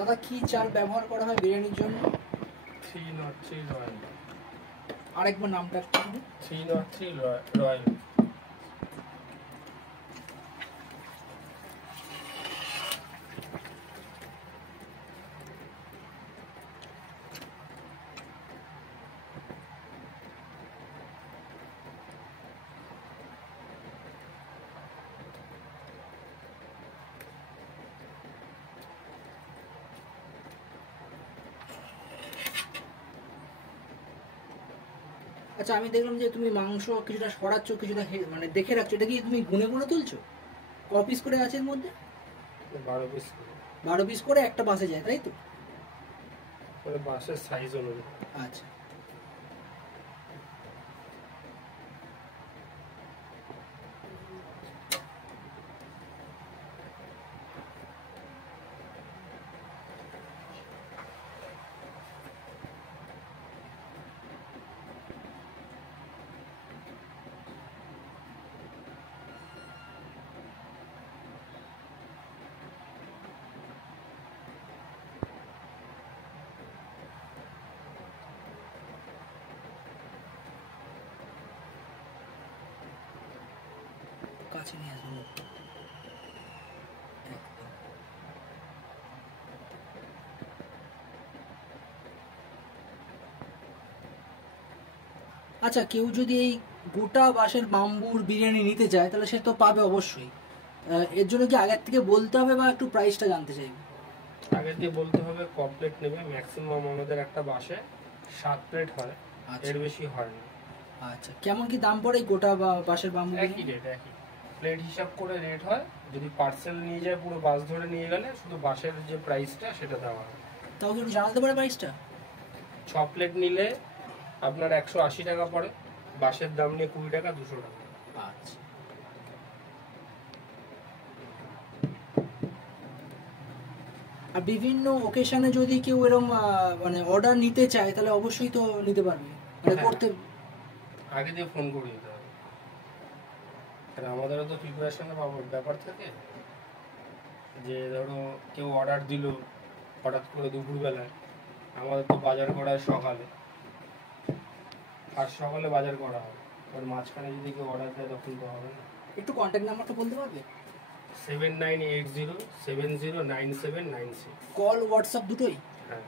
দাদা কি চাল ব্যবহার করা হয় বিরিয়ানির জন্য? 303 রয়্যাল। আরেকবার নামটা একটু বলুন। 303 রয়্যাল। আচ্ছা আমি দেখলাম যে তুমি মাংস কিছুটা সরাচ্ছ, কিছুটা মানে দেখে রাখছো, এটা কি তুমি গুনে গুনে তুলছো? ক পিস করে আছে এর মধ্যে? 12 পিস। 12 পিস করে একটা বাসে যায়, তাই তো? বাসের সাইজ অনুযায়ী। আচ্ছা কাছে নিয়ে আসবো। আচ্ছা কেউ যদি এই গোটা বাঁশের বাম্বুর বিরিয়ানি নিতে চায় তাহলে সে তো পাবে অবশ্যই। এর জন্য কি আগের থেকে বলতে হবে বা একটু প্রাইসটা জানতে চাইবে? আগে দিয়ে বলতে হবে ক প্লেট নেবে। ম্যাক্সিমাম আমাদের একটা বাসে 7 প্লেট হয়, এর বেশি হয় না। আচ্ছা কেমন কি দাম পড়ে গোটা বা বাঁশের বাম্বু? একই রেট, একই প্লেট হিসাব করে রেট হয়। যদি পার্সেল নিয়ে যায় পুরো বাস ধরে নিয়ে গেলে শুধু বাসের যে প্রাইসটা সেটা দেওয়া হয়। তাও কি একটু জানাতে পারে প্রাইসটা? 6 প্লেট নিলে আপনার 180 টাকা পড়ে। বাসের দাম নিয়ে 20 টাকা, 200 টাকা। আচ্ছা আর বিভিন্ন ওকেশনে যদি কেউ এরকম মানে অর্ডার নিতে চায় তাহলে অবশ্যই তো নিতে পারবে, মানে করতে আগে দিয়ে ফোন করে দিতে হবে। আর আমাদেরও তো প্রিপারেশনের ব্যাপার থাকে, যে ধরো কেউ অর্ডার দিল হঠাৎ করে দুপুরবেলায়, আমাদের তো বাজার করা হয় সকালে, আর সকালে বাজার করা হয়। আর মাঝখানে যদি কেউ অর্ডার দেয় তখন তো হবে না। একটু কন্ট্যাক্ট নাম্বারটা বলতে পারবে? 7980709796। কল হোয়াটসঅ্যাপ দুটোই? হ্যাঁ।